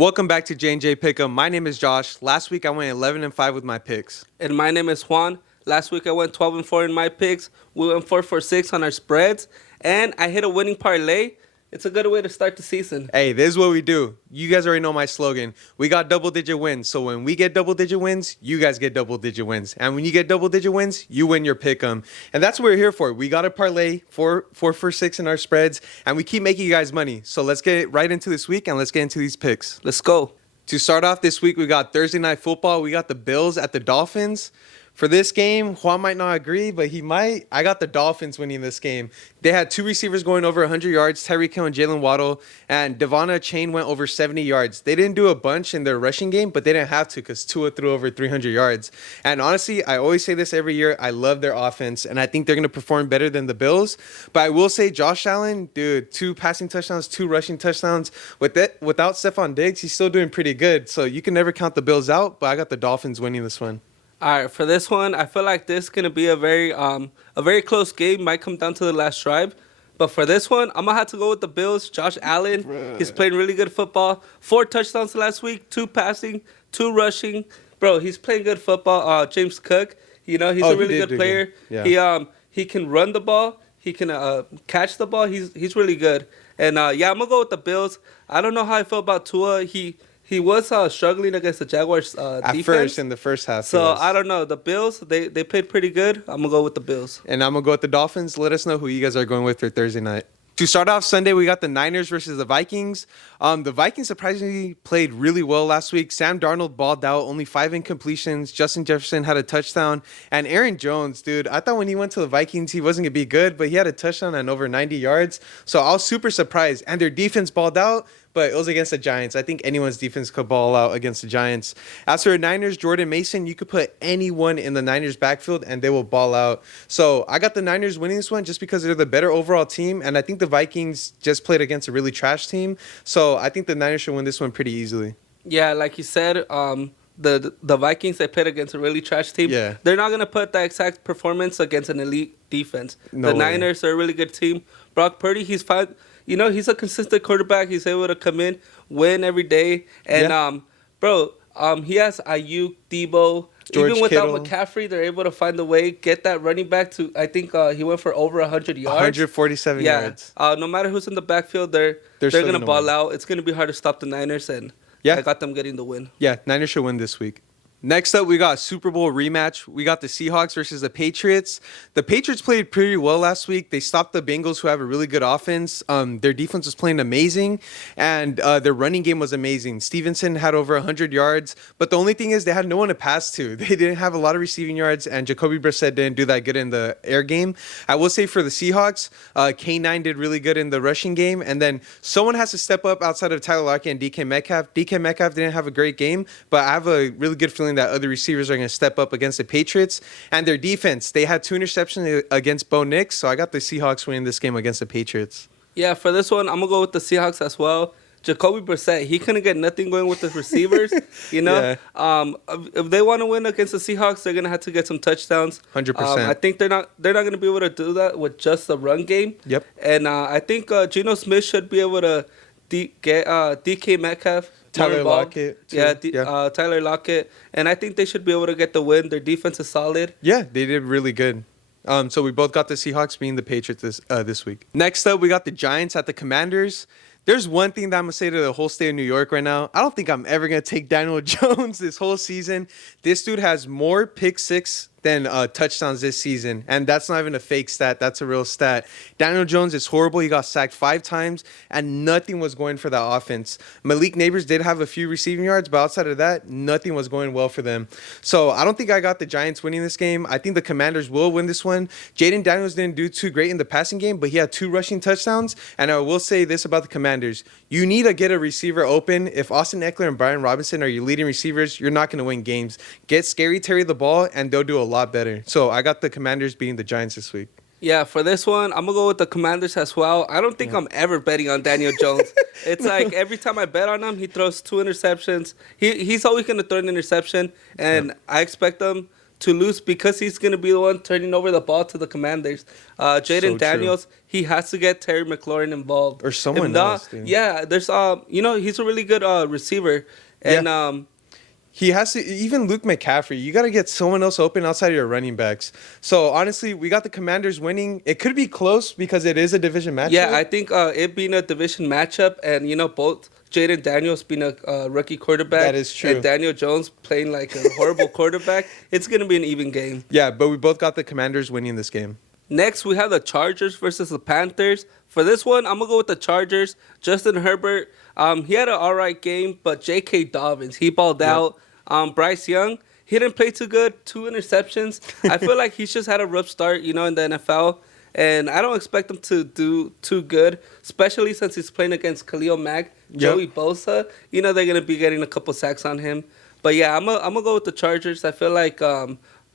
Welcome back to JandJPickEm. My name is Josh. Last week I went 11-5 with my picks. And my name is Juan. Last week I went 12-4 in my picks. We went 4-6 on our spreads. And I hit a winning parlay. It's a good way to start the season. Hey, this is what we do. You guys already know my slogan. We got double-digit wins. So when we get double-digit wins, you guys get double-digit wins. And when you get double-digit wins, you win your pick'em. And that's what we're here for. We got a parlay, 4-6 in our spreads, and we keep making you guys money. So let's get right into this week and let's get into these picks. Let's go. To start off this week, we got Thursday Night Football. We got the Bills at the Dolphins. For this game, Juan might not agree, but he might. I got the Dolphins winning this game. They had two receivers going over 100 yards, Tyreek Hill and Jalen Waddle, and Devon Chain went over 70 yards. They didn't do a bunch in their rushing game, but they didn't have to because Tua threw over 300 yards. And honestly, I always say this every year. I love their offense, and I think they're going to perform better than the Bills. But I will say Josh Allen, dude, 2 passing touchdowns, 2 rushing touchdowns. Without Stephon Diggs, he's still doing pretty good. So you can never count the Bills out, but I got the Dolphins winning this one. All right, for this one, I feel like this is going to be a very close game. Might come down to the last drive. But for this one, I'm going to have to go with the Bills. Josh Allen, He's playing really good football. 4 touchdowns last week, 2 passing, 2 rushing. Bro, he's playing good football. James Cook, he's a really good player. Yeah. He can run the ball. He can catch the ball. He's really good. And, I'm going to go with the Bills. I don't know how I feel about Tua. He was struggling against the Jaguars At defense. first, in the first half. So, I don't know. The Bills, they played pretty good. I'm going to go with the Bills. And I'm going to go with the Dolphins. Let us know who you guys are going with for Thursday night. To start off Sunday, we got the Niners versus the Vikings. The Vikings surprisingly played really well last week. Sam Darnold balled out, only 5 incompletions. Justin Jefferson had a touchdown. And Aaron Jones, dude, I thought when he went to the Vikings, he wasn't going to be good, but he had a touchdown and over 90 yards. So I was super surprised. And their defense balled out, but it was against the Giants. I think anyone's defense could ball out against the Giants. As for the Niners, Jordan Mason, you could put anyone in the Niners backfield and they will ball out. So I got the Niners winning this one just because they're the better overall team. And I think the Vikings just played against a really trash team. So I think the Niners should win this one pretty easily. Yeah, like you said, the Vikings, they played against a really trash team. Yeah. They're not going to put that exact performance against an elite defense. No the way. Niners are a really good team. Brock Purdy, he's fine. He's a consistent quarterback. He's able to come in, win every day. And, he has Ayuk, Debo. George Even without Kittle. McCaffrey, they're able to find a way, get that running back to, I think he went for over 100 yards. 147 yards. No matter who's in the backfield, they're still going to gonna ball win. out. It's going to be hard to stop the Niners, and Yeah. I got them getting the win. Yeah, Niners should win this week. Next up, we got a Super Bowl rematch. We got the Seahawks versus the Patriots. The Patriots played pretty well last week. They stopped the Bengals, who have a really good offense. Their defense was playing amazing, and their running game was amazing. Stevenson had over 100 yards, but the only thing is they had no one to pass to. They didn't have a lot of receiving yards, and Jacoby Brissett didn't do that good in the air game. I will say for the Seahawks, K9 did really good in the rushing game, and then someone has to step up outside of Tyler Lockett and DK Metcalf. DK Metcalf didn't have a great game, but I have a really good feeling that other receivers are going to step up against the Patriots. And their defense, they had 2 interceptions against Bo Nix, so I got the Seahawks winning this game against the Patriots. Yeah, for this one, I'm going to go with the Seahawks as well. Jacoby Brissett, he couldn't get nothing going with the receivers. Yeah. If they want to win against the Seahawks, they're going to have to get some touchdowns. 100%. I think they're not going to be able to do that with just the run game. Yep. And I think Geno Smith should be able to get DK Metcalf. Tyler Lockett, too. Yeah. Tyler Lockett. And I think they should be able to get the win. Their defense is solid. Yeah, they did really good. So we both got the Seahawks being the Patriots this week. Next up, we got the Giants at the Commanders. There's one thing that I'm going to say to the whole state of New York right now. I don't think I'm ever going to take Daniel Jones this whole season. This dude has more pick six than touchdowns this season. And that's not even a fake stat. That's a real stat. Daniel Jones is horrible. He got sacked 5 times, and nothing was going for that offense. Malik Neighbors did have a few receiving yards, but outside of that, nothing was going well for them. So I don't think I got the Giants winning this game. I think the Commanders will win this one. Jaden Daniels didn't do too great in the passing game, but he had 2 rushing touchdowns. And I will say this about the Commanders. You need to get a receiver open. If Austin Eckler and Brian Robinson are your leading receivers, you're not going to win games. Get Scary Terry the ball, and they'll do a lot better. So I got the Commanders beating the Giants this week. Yeah, for this one, I'm going to go with the Commanders as well. I don't think I'm ever betting on Daniel Jones. It's like every time I bet on him, he throws 2 interceptions. He's always going to throw an interception, and I expect him to lose because he's going to be the one turning over the ball to the Commanders. Jaden So Daniels, he has to get Terry McLaurin involved. Or someone If not, else, dude. yeah, there's he's a really good receiver. And He has to, even Luke McCaffrey, you got to get someone else open outside of your running backs. So, honestly, we got the Commanders winning. It could be close because it is a division matchup. yeah, I think it being a division matchup and, both Jaden Daniels being a rookie quarterback. That is true. And Daniel Jones playing like a horrible quarterback, it's going to be an even game. Yeah, but we both got the Commanders winning this game. Next, we have the Chargers versus the Panthers. For this one, I'm going to go with the Chargers. Justin Herbert, he had an all right game, but J.K. Dobbins, he balled out. Bryce Young, he didn't play too good, 2 interceptions. I feel like he's just had a rough start, in the NFL. And I don't expect him to do too good, especially since he's playing against Khalil Mack, Joey Bosa. They're going to be getting a couple sacks on him. But, yeah, I'm going to go with the Chargers. I feel like,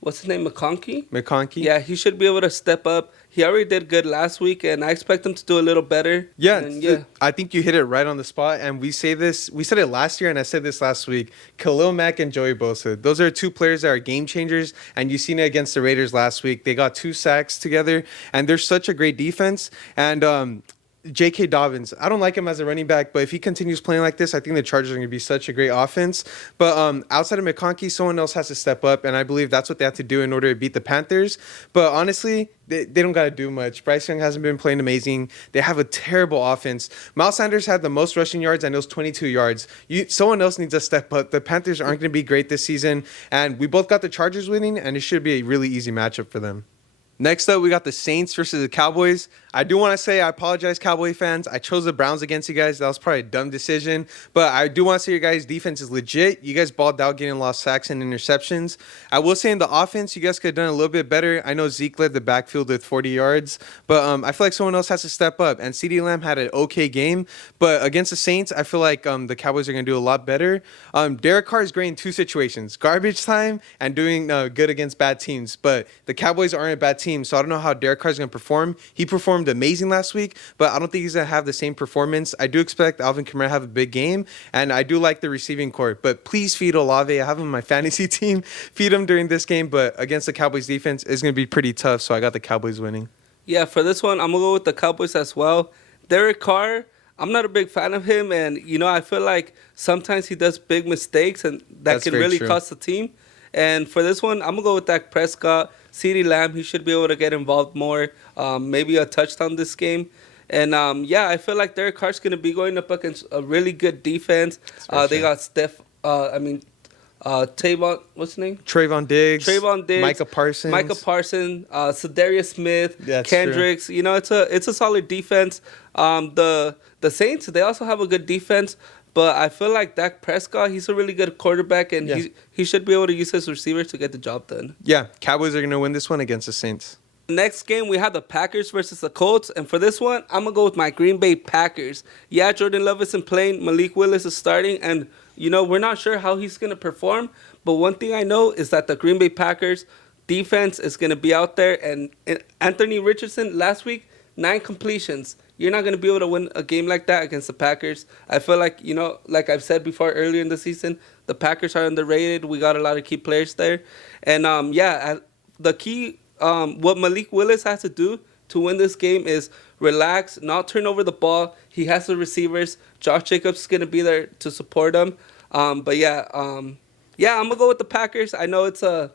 what's his name, McConkey? Yeah, he should be able to step up. He already did good last week, and I expect him to do a little better. Yeah, I think you hit it right on the spot. And we said it last year, and I said this last week. Khalil Mack and Joey Bosa, those are 2 players that are game changers. And you seen it against the Raiders last week. They got 2 sacks together, and they're such a great defense. And J.K. Dobbins, I don't like him as a running back, but if he continues playing like this, I think the Chargers are going to be such a great offense. But outside of McConkey, someone else has to step up, and I believe that's what they have to do in order to beat the Panthers. But honestly, they don't got to do much. Bryce Young hasn't been playing amazing. They have a terrible offense. Miles Sanders had the most rushing yards, and it was 22 yards. Someone else needs to step up. The Panthers aren't going to be great this season, and we both got the Chargers winning, and it should be a really easy matchup for them. Next up, we got the Saints versus the Cowboys. I do want to say I apologize, Cowboy fans. I chose the Browns against you guys. That was probably a dumb decision. But I do want to say your guys' defense is legit. You guys balled out getting lost sacks and interceptions. I will say in the offense, you guys could have done a little bit better. I know Zeke led the backfield with 40 yards. But I feel like someone else has to step up. And CeeDee Lamb had an okay game. But against the Saints, I feel like the Cowboys are going to do a lot better. Derek Carr is great in 2 situations. Garbage time and doing good against bad teams. But the Cowboys aren't a bad team, so I don't know how Derek Carr is going to perform. He performed amazing last week, but I don't think he's going to have the same performance. I do expect Alvin Kamara to have a big game, and I do like the receiving corps. But please feed Olave. I have him on my fantasy team. Feed him during this game, but against the Cowboys defense, it's going to be pretty tough, so I got the Cowboys winning. Yeah, for this one, I'm going to go with the Cowboys as well. Derek Carr, I'm not a big fan of him, and, I feel like sometimes he does big mistakes, and that can really cost the team. And for this one, I'm going to go with Dak Prescott. CeeDee Lamb, he should be able to get involved more. Maybe a touchdown this game. And, I feel like Derek Carr's going to be going up against a really good defense. They got Tavon, what's his name? Trayvon Diggs. Micah Parsons, Sedarius Smith, Kendricks. True. It's a solid defense. The Saints, they also have a good defense. But I feel like Dak Prescott, he's a really good quarterback, and he should be able to use his receivers to get the job done. Yeah, Cowboys are going to win this one against the Saints. Next game, we have the Packers versus the Colts. And for this one, I'm going to go with my Green Bay Packers. Yeah, Jordan Love isn't playing. Malik Willis is starting. And, we're not sure how he's going to perform. But one thing I know is that the Green Bay Packers defense is going to be out there. And Anthony Richardson, last week, 9 completions. You're not going to be able to win a game like that against the Packers. I feel like, like I've said before earlier in the season, the Packers are underrated. We got a lot of key players there. And, the key, what Malik Willis has to do to win this game is relax, not turn over the ball. He has the receivers. Josh Jacobs is going to be there to support him. I'm going to go with the Packers. I know it's a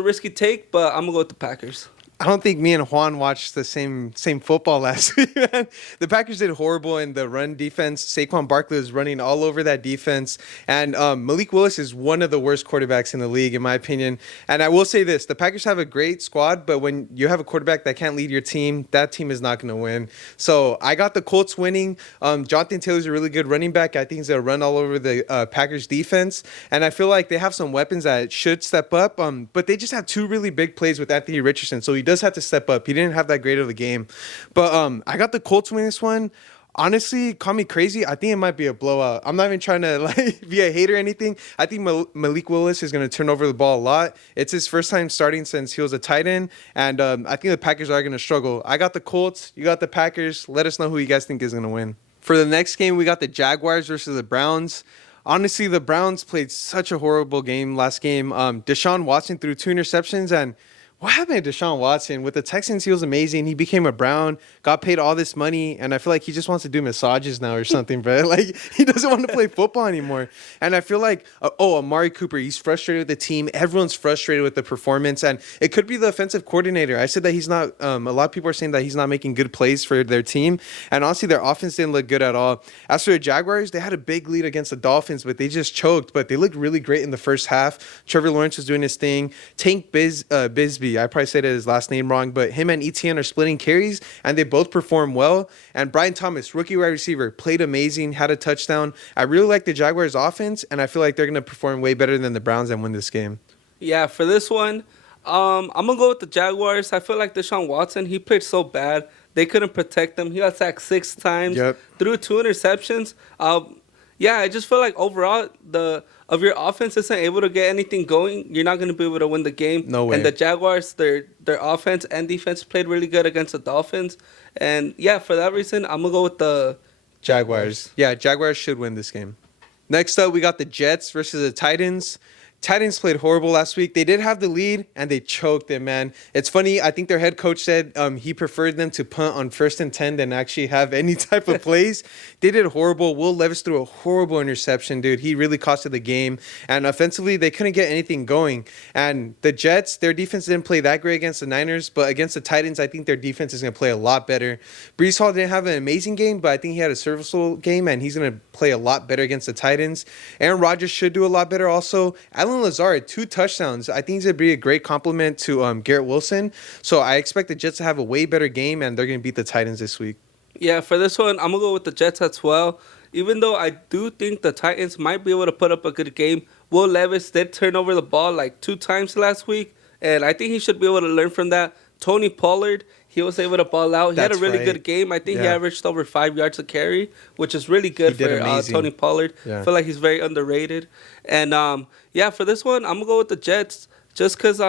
risky take, but I'm going to go with the Packers. I don't think me and Juan watched the same football last week, man. The Packers did horrible in the run defense. Saquon Barkley was running all over that defense. And Malik Willis is one of the worst quarterbacks in the league, in my opinion. And I will say this. The Packers have a great squad, but when you have a quarterback that can't lead your team, that team is not going to win. So I got the Colts winning. Jonathan Taylor's a really good running back. I think he's going to run all over the Packers defense. And I feel like they have some weapons that should step up. But they just have 2 really big plays with Anthony Richardson. So he does have to step up. He didn't have that great of a game. But I got the Colts winning this one. Honestly, call me crazy. I think it might be a blowout. I'm not even trying to be a hater or anything. I think Malik Willis is going to turn over the ball a lot. It's his first time starting since he was a tight end. And I think the Packers are going to struggle. I got the Colts. You got the Packers. Let us know who you guys think is going to win. For the next game, we got the Jaguars versus the Browns. Honestly, the Browns played such a horrible game last game. Deshaun Watson threw 2 interceptions, and what happened to Deshaun Watson? With the Texans, he was amazing. He became a Brown, got paid all this money, and I feel like he just wants to do massages now or something, bro. Like, he doesn't want to play football anymore. And I feel like, Amari Cooper, he's frustrated with the team. Everyone's frustrated with the performance, and it could be the offensive coordinator. I said that he's not, a lot of people are saying that he's not making good plays for their team, and honestly, their offense didn't look good at all. As for the Jaguars, they had a big lead against the Dolphins, but they just choked, but they looked really great in the first half. Trevor Lawrence was doing his thing. Tank Bisbee, I probably said his last name wrong, but him and Etienne are splitting carries, and they both perform well. And Brian Thomas, rookie wide receiver, played amazing, had a touchdown. I really like the Jaguars' offense, and I feel like they're going to perform way better than the Browns and win this game. Yeah, for this one, I'm going to go with the Jaguars. I feel like Deshaun Watson, he played so bad. They couldn't protect him. He got sacked 6 times, threw 2 interceptions. Yeah, I just feel like overall, of your offense isn't able to get anything going, you're not going to be able to win the game. No way. And the Jaguars, their offense and defense played really good against the Dolphins. And yeah, for that reason, I'm going to go with the Jaguars. Yeah, Jaguars should win this game. Next up, we got the Jets versus the Titans. Titans played horrible last week. They did have the lead, and they choked it, man. It's funny. I think their head coach said he preferred them to punt on 1st and 10 than actually have any type of plays. They did horrible. Will Levis threw a horrible interception, dude. He really costed the game. And offensively, they couldn't get anything going. And the Jets, their defense didn't play that great against the Niners, but against the Titans, I think their defense is going to play a lot better. Breece Hall didn't have an amazing game, but I think he had a serviceable game, and he's going to play a lot better against the Titans. Aaron Rodgers should do a lot better also. Alan Lazard, 2 touchdowns. I think he's going to be a great compliment to Garrett Wilson. So I expect the Jets to have a way better game, and they're going to beat the Titans this week. Yeah, for this one, I'm going to go with the Jets as well. Even though I do think the Titans might be able to put up a good game, Will Levis did turn over the ball like 2 times last week, and I think he should be able to learn from that. Tony Pollard, he was able to ball out. He had a really good game. I think he averaged over 5 yards a carry, which is really good for Tony Pollard. I feel like he's very underrated. And, yeah, for this one, I'm going to go with the Jets just because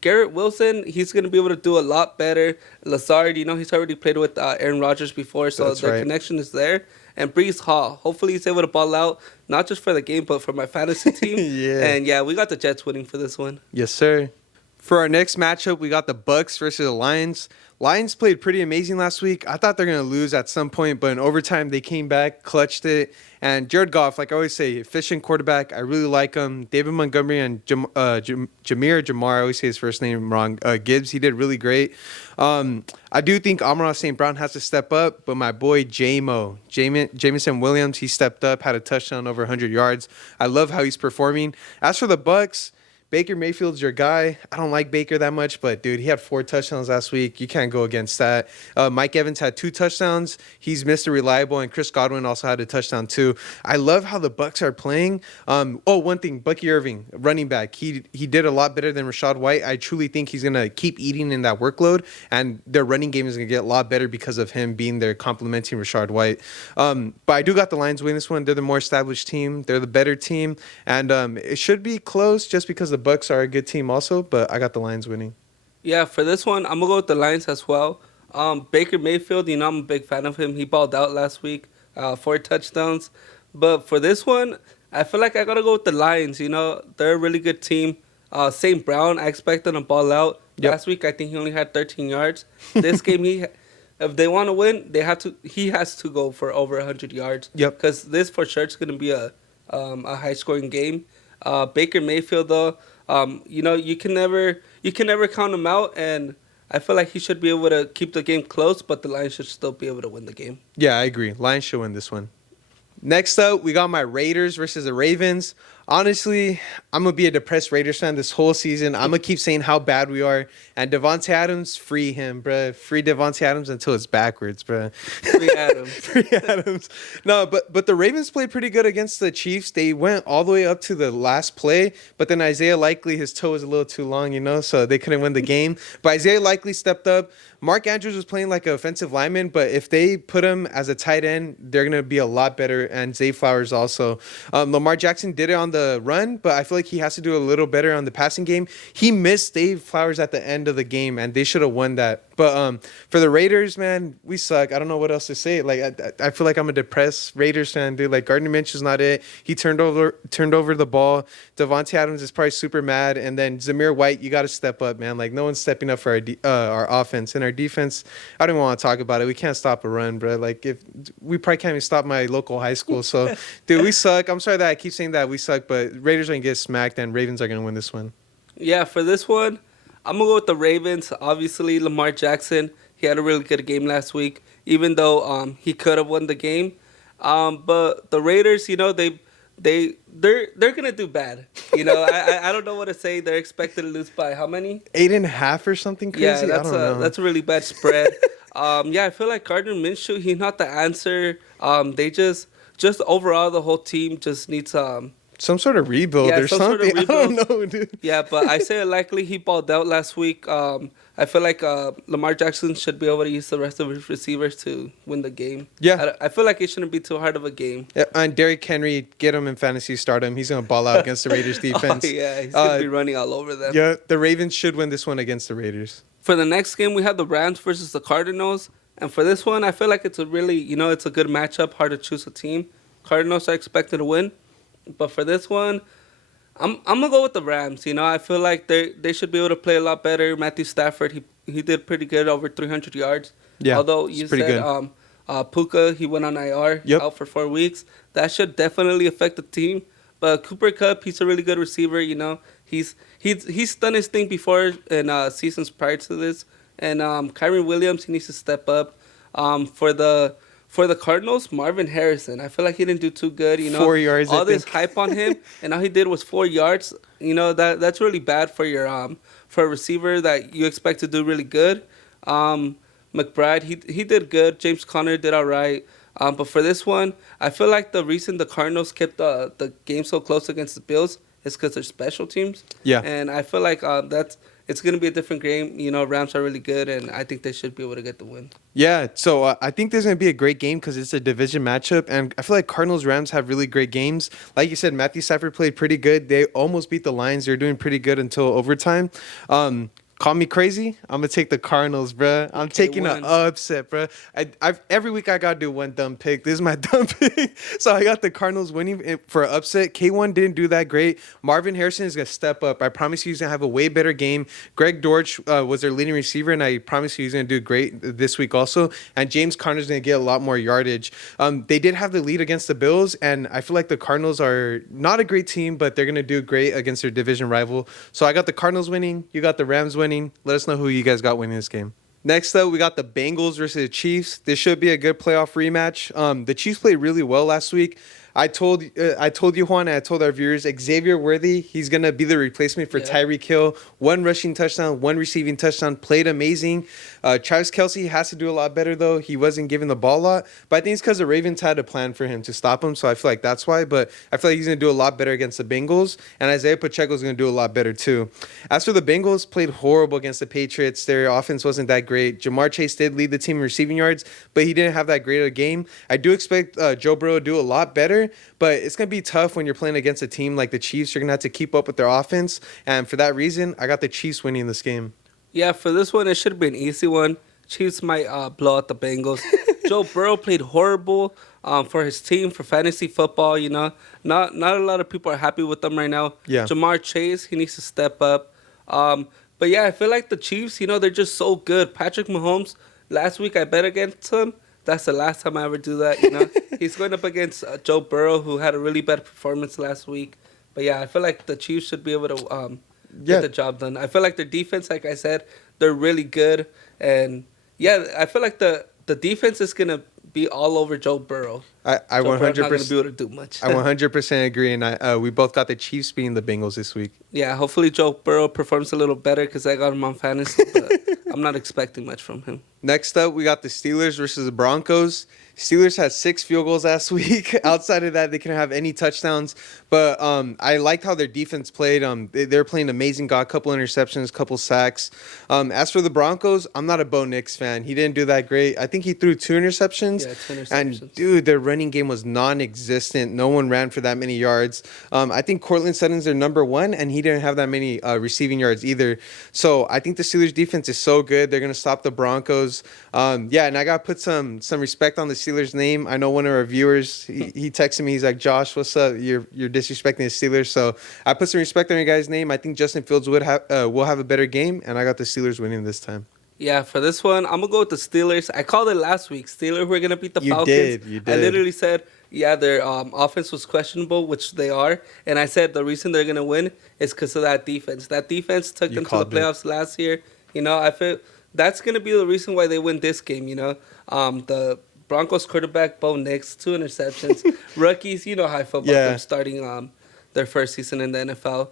Garrett Wilson, he's going to be able to do a lot better. Lazard, he's already played with Aaron Rodgers before, so their connection is there. And Breece Hall, hopefully he's able to ball out, not just for the game, but for my fantasy team. And, yeah, we got the Jets winning for this one. Yes, sir. For our next matchup, we got the Bucks versus the Lions. Lions played pretty amazing last week. I thought they're going to lose at some point, but in overtime, they came back, clutched it. And Jared Goff, like I always say, efficient quarterback. I really like him. David Montgomery and Jamar, I always say his first name wrong, Gibbs, he did really great. I do think Amon-Ra St. Brown has to step up, but my boy Jameson Williams, he stepped up, had a touchdown over 100 yards. I love how he's performing. As for the Bucks, Baker Mayfield's your guy. I don't like Baker that much, but, dude, he had 4 touchdowns last week. You can't go against that. Mike Evans had 2 touchdowns. He's Mr. Reliable, and Chris Godwin also had a touchdown, too. I love how the Bucks are playing. One thing, Bucky Irving, running back. He did a lot better than Rachaad White. I truly think he's going to keep eating in that workload, and their running game is going to get a lot better because of him being there complimenting Rachaad White. But I do got the Lions winning this one. They're the more established team. They're the better team, and it should be close just because the Bucks are a good team also, but I got the Lions winning. Yeah, for this one, I'm going to go with the Lions as well. Baker Mayfield, I'm a big fan of him. He balled out last week, 4 touchdowns. But for this one, I feel like I got to go with the Lions. They're a really good team. St. Brown, I expect them to ball out. Last week, I think he only had 13 yards. This game, if they want to win, he has to go for over 100 yards. Because this for sure is going to be a high-scoring game. Baker Mayfield, though, you can never count him out, and I feel like he should be able to keep the game close, but the Lions should still be able to win the game. Yeah, I agree. Lions should win this one. Next up, we got my Raiders versus the Ravens. Honestly, I'm going to be a depressed Raiders fan this whole season. I'm going to keep saying how bad we are. And Devontae Adams, free him, bruh. Free Devontae Adams until it's backwards, bruh. Free Adams. Free Adams. No, but the Ravens played pretty good against the Chiefs. They went all the way up to the last play, but then Isaiah Likely, his toe was a little too long, so they couldn't win the game. But Isaiah Likely stepped up. Mark Andrews was playing like an offensive lineman, but if they put him as a tight end, they're going to be a lot better. And Zay Flowers also. Lamar Jackson did it on the the run, but I feel like he has to do a little better on the passing game. He missed Dave Flowers at the end of the game, and they should have won that. But for the Raiders, man, we suck. I don't know what else to say. Like I feel like I'm a depressed Raiders fan, dude. Like Gardner Minshew's not it. He turned over the ball. Devontae Adams is probably super mad, and then Zamir White, you got to step up, man. Like no one's stepping up for our offense and our defense. I don't even want to talk about it. We can't stop a run, bro. Like if we probably can't even stop my local high school. So, dude, we suck. I'm sorry that I keep saying that we suck, but Raiders are gonna get smacked, and Ravens are gonna win this one. Yeah, for this one, I'm going to go with the Ravens. Obviously, Lamar Jackson, he had a really good game last week, even though he could have won the game. But the Raiders, you know, they're going to do bad. You know, I don't know what to say. They're expected to lose by how many? 8.5 or something crazy? Yeah, I don't know. That's a really bad spread. Yeah, I feel like Gardner Minshew, he's not the answer. They just overall, the whole team just needs some sort of rebuild or something. I don't know, dude. Yeah, but I say likely he balled out last week. I feel like Lamar Jackson should be able to use the rest of his receivers to win the game. Yeah. I feel like it shouldn't be too hard of a game. Yeah, and Derrick Henry, get him in fantasy, start him. He's going to ball out against the Raiders defense. Oh, yeah, he's going to be running all over them. Yeah, the Ravens should win this one against the Raiders. For the next game, we have the Rams versus the Cardinals. And for this one, I feel like it's a really, it's a good matchup, hard to choose a team. Cardinals are expected to win. But for this one, I'm gonna go with the Rams. You know, I feel like they should be able to play a lot better. Matthew Stafford, he did pretty good, over 300 yards. Yeah, although you said Puka, he went on IR, out for 4 weeks. That should definitely affect the team. But Cooper Kupp, he's a really good receiver. You know, he's done his thing before in seasons prior to this. And Kyron Williams, he needs to step up. For the Cardinals, Marvin Harrison, I feel like he didn't do too good. You know, 4 yards. All this hype on him, and all he did was 4 yards. You know, that's really bad for your for a receiver that you expect to do really good. McBride, he did good. James Conner did all right. But for this one, I feel like the reason the Cardinals kept the game so close against the Bills is because they're special teams. Yeah. And I feel like it's going to be a different game. You know, Rams are really good, and I think they should be able to get the win. Yeah, so I think there's going to be a great game because it's a division matchup, and I feel like Cardinals-Rams have really great games. Like you said, Matthew Stafford played pretty good. They almost beat the Lions. They're doing pretty good until overtime. Call me crazy. I'm going to take the Cardinals, bruh. I'm taking an upset, bruh. Every week I got to do one dumb pick. This is my dumb pick. So I got the Cardinals winning for an upset. K1 didn't do that great. Marvin Harrison is going to step up. I promise you he's going to have a way better game. Greg Dortch was their leading receiver, and I promise you he's going to do great this week also. And James Conner's going to get a lot more yardage. They did have the lead against the Bills, and I feel like the Cardinals are not a great team, but they're going to do great against their division rival. So I got the Cardinals winning. You got the Rams winning. Let us know who you guys got winning this game. Next up, we got the Bengals versus the Chiefs. This should be a good playoff rematch. The Chiefs played really well last week. I told you, Juan, and I told our viewers, Xavier Worthy, he's going to be the replacement for Tyreek Hill. 1 rushing touchdown, 1 receiving touchdown, played amazing. Travis Kelce has to do a lot better, though. He wasn't given the ball a lot. But I think it's because the Ravens had a plan for him to stop him, so I feel like that's why. But I feel like he's going to do a lot better against the Bengals, and Isaiah Pacheco's going to do a lot better, too. As for the Bengals, played horrible against the Patriots. Their offense wasn't that great. Jamar Chase did lead the team in receiving yards, but he didn't have that great of a game. I do expect Joe Burrow to do a lot better, but it's going to be tough when you're playing against a team like the Chiefs. You're going to have to keep up with their offense. And for that reason, I got the Chiefs winning this game. Yeah, for this one, it should be an easy one. Chiefs might blow out the Bengals. Joe Burrow played horrible for his team, for fantasy football. You know, not a lot of people are happy with them right now. Yeah. Jamar Chase, he needs to step up. But yeah, I feel like the Chiefs, you know, they're just so good. Patrick Mahomes, last week I bet against him. That's the last time I ever do that, you know. He's going up against Joe Burrow, who had a really bad performance last week. But yeah, I feel like the Chiefs should be able to get the job done. I feel like their defense, like I said, they're really good. And yeah, I feel like the defense is going to be all over Joe Burrow. I 100% not going to be able to do much. I 100% agree, and we both got the Chiefs beating the Bengals this week. Yeah, hopefully Joe Burrow performs a little better because I got him on fantasy, but I'm not expecting much from him. Next up, we got the Steelers versus the Broncos. Steelers had 6 field goals last week. Outside of that, they couldn't have any touchdowns. But I liked how their defense played. They're playing amazing. Got a couple interceptions, couple sacks. As for the Broncos, I'm not a Bo Nix fan. He didn't do that great. I think he threw 2 interceptions. Yeah, 2 interceptions. And, dude, their running game was non-existent. No one ran for that many yards. I think Cortland Sutton's their number one, and he didn't have that many receiving yards either. So I think the Steelers defense is so good. They're going to stop the Broncos. Yeah, and I got to put some respect on the Steelers name. I know one of our viewers, he texted me. He's like, Josh, what's up? You're disrespecting the Steelers. So I put some respect on your guys' name. I think Justin Fields will have a better game, and I got the Steelers winning this time. Yeah, for this one, I'm going to go with the Steelers. I called it last week. Steelers were going to beat the Falcons. You did. I literally said, yeah, their offense was questionable, which they are. And I said the reason they're going to win is because of that defense. That defense took them to the playoffs last year. You know, I feel that's going to be the reason why they win this game, you know. The Broncos quarterback, Bo Nix, 2 interceptions. Rookies, you know how I feel about them starting their first season in the NFL.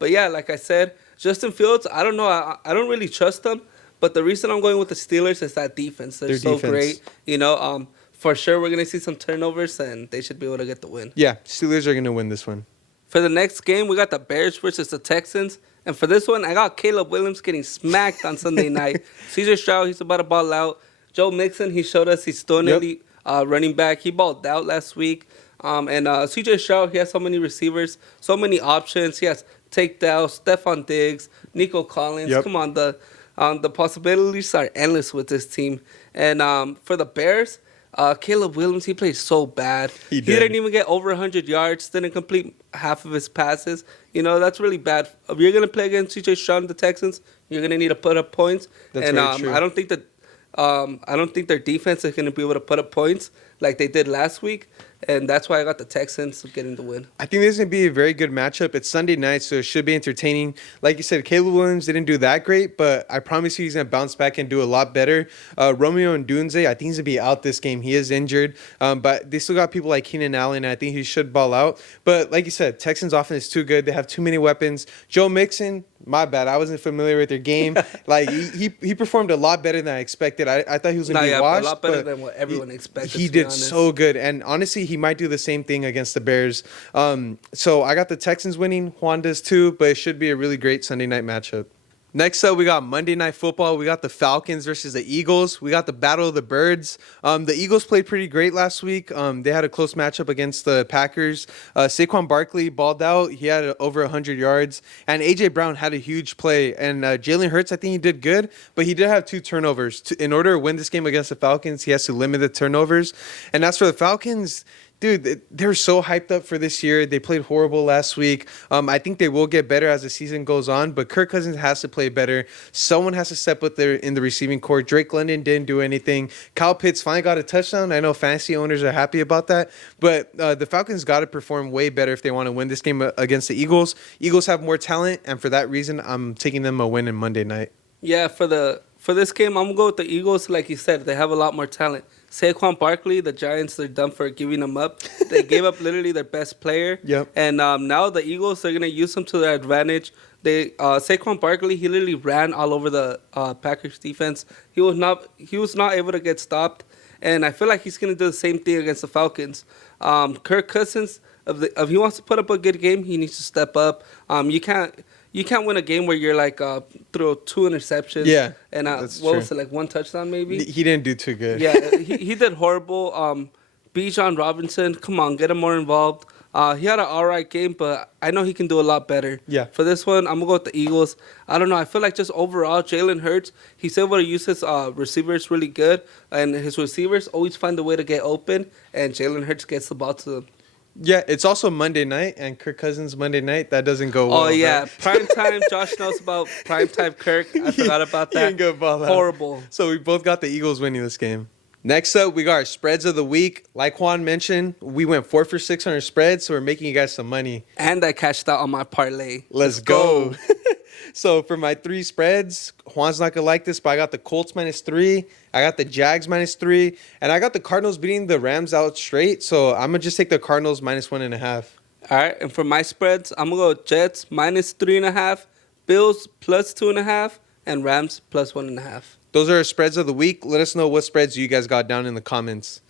But, yeah, like I said, Justin Fields, I don't know. I don't really trust them. But the reason I'm going with the Steelers is that defense. They're so great. You know, for sure we're going to see some turnovers, and they should be able to get the win. Yeah, Steelers are going to win this one. For the next game, we got the Bears versus the Texans. And for this one, I got Caleb Williams getting smacked on Sunday night. CJ Stroud, he's about to ball out. Joe Mixon, he showed us he's still an elite running back. He balled out last week. And CJ Stroud, he has so many receivers, so many options. He has takedowns, Stephon Diggs, Nico Collins. Come on, the possibilities are endless with this team. And for the Bears, Caleb Williams, he played so bad. He didn't even get over 100 yards, didn't complete half of his passes. You know, that's really bad. If you're going to play against CJ Stroud and the Texans, you're going to need to put up points. That's very true. I don't think their defense is going to be able to put up points like they did last week. And that's why I got the Texans getting the win. I think this is going to be a very good matchup. It's Sunday night, so it should be entertaining. Like you said, Caleb Williams didn't do that great, but I promise you he's going to bounce back and do a lot better. Romeo and Dunze, I think he's going to be out this game. He is injured, but they still got people like Keenan Allen, and I think he should ball out. But like you said, Texans offense is too good. They have too many weapons. Joe Mixon, my bad. I wasn't familiar with their game. Like he performed a lot better than I expected. I thought he was going to be washed. A lot better than what everyone expected. He did so good, and honestly, he might do the same thing against the Bears. So I got the Texans winning. Juan does too, but it should be a really great Sunday night matchup. Next up, we got Monday Night Football. We got the Falcons versus the Eagles. We got the Battle of the Birds. The Eagles played pretty great last week. They had a close matchup against the Packers. Saquon Barkley balled out. He had over 100 yards. And A.J. Brown had a huge play. And Jalen Hurts, I think he did good, but he did have 2 turnovers. In order to win this game against the Falcons, he has to limit the turnovers. And as for the Falcons, dude, they're so hyped up for this year. They played horrible last week. I think they will get better as the season goes on, but Kirk Cousins has to play better. Someone has to step up there in the receiving corps. Drake London didn't do anything. Kyle Pitts finally got a touchdown. I know fantasy owners are happy about that, but the Falcons got to perform way better if they want to win this game against the Eagles. Eagles have more talent, and for that reason, I'm taking them a win in Monday night. Yeah, for this game, I'm going to go with the Eagles. Like you said, they have a lot more talent. Saquon Barkley, the Giants, they're done for giving him up. They gave up literally their best player. And now the Eagles, they're going to use him to their advantage. Saquon Barkley, he literally ran all over the Packers defense. He was not able to get stopped. And I feel like he's going to do the same thing against the Falcons. Kirk Cousins, if he wants to put up a good game, he needs to step up. You can't win a game where you're like throw 2 interceptions. Yeah, and what was it, like 1 touchdown maybe? He didn't do too good. Yeah, he did horrible. Bijan Robinson, come on, get him more involved. He had an all right game, but I know he can do a lot better. Yeah. For this one, I'm going to go with the Eagles. I don't know. I feel like just overall, Jalen Hurts, he's able to use his receivers really good, and his receivers always find a way to get open, and Jalen Hurts gets the ball to them. Yeah, it's also Monday night, and Kirk Cousins Monday night. That doesn't go well. Oh, yeah. Right? Prime time. Josh knows about prime time Kirk. I forgot about that. He didn't go ball out. Horrible. So we both got the Eagles winning this game. Next up, we got our spreads of the week. Like Juan mentioned, we went 4 for 6 on our spreads, so we're making you guys some money. And I cashed out on my parlay. Let's go. So for my 3 spreads, Juan's not going to like this, but I got the Colts -3. I got the Jags -3. And I got the Cardinals beating the Rams out straight. So I'm going to just take the Cardinals -1.5. All right. And for my spreads, I'm going to go Jets -3.5, Bills +2.5, and Rams +1.5. Those are our spreads of the week. Let us know what spreads you guys got down in the comments.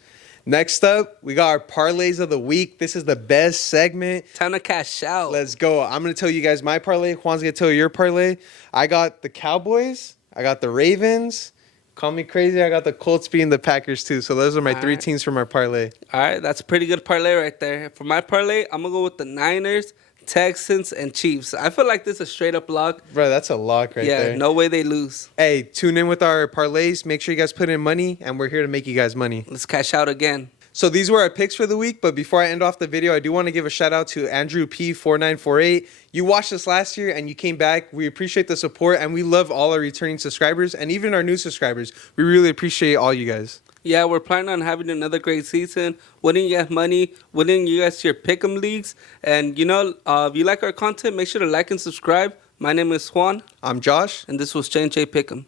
Next up, we got our parlays of the week. This is the best segment. Time to cash out. Let's go. I'm going to tell you guys my parlay. Juan's going to tell you your parlay. I got the Cowboys. I got the Ravens. Call me crazy. I got the Colts beating the Packers too. So those are my three right. teams from our parlay. All right, that's a pretty good parlay right there. For my parlay, I'm going to go with the Niners, Texans, and Chiefs. I feel like this is a straight up lock. Bro, that's a lock right there. Yeah, no way they lose. Hey, tune in with our parlays. Make sure you guys put in money, and we're here to make you guys money. Let's cash out again. So these were our picks for the week, but before I end off the video, I do want to give a shout out to Andrew P4948. You watched us last year and you came back. We appreciate the support, and we love all our returning subscribers and even our new subscribers. We really appreciate all you guys. Yeah, we're planning on having another great season, winning you guys money, winning you guys your pick'em leagues. And, if you like our content, make sure to like and subscribe. My name is Juan. I'm Josh. And this was JandJPickEm.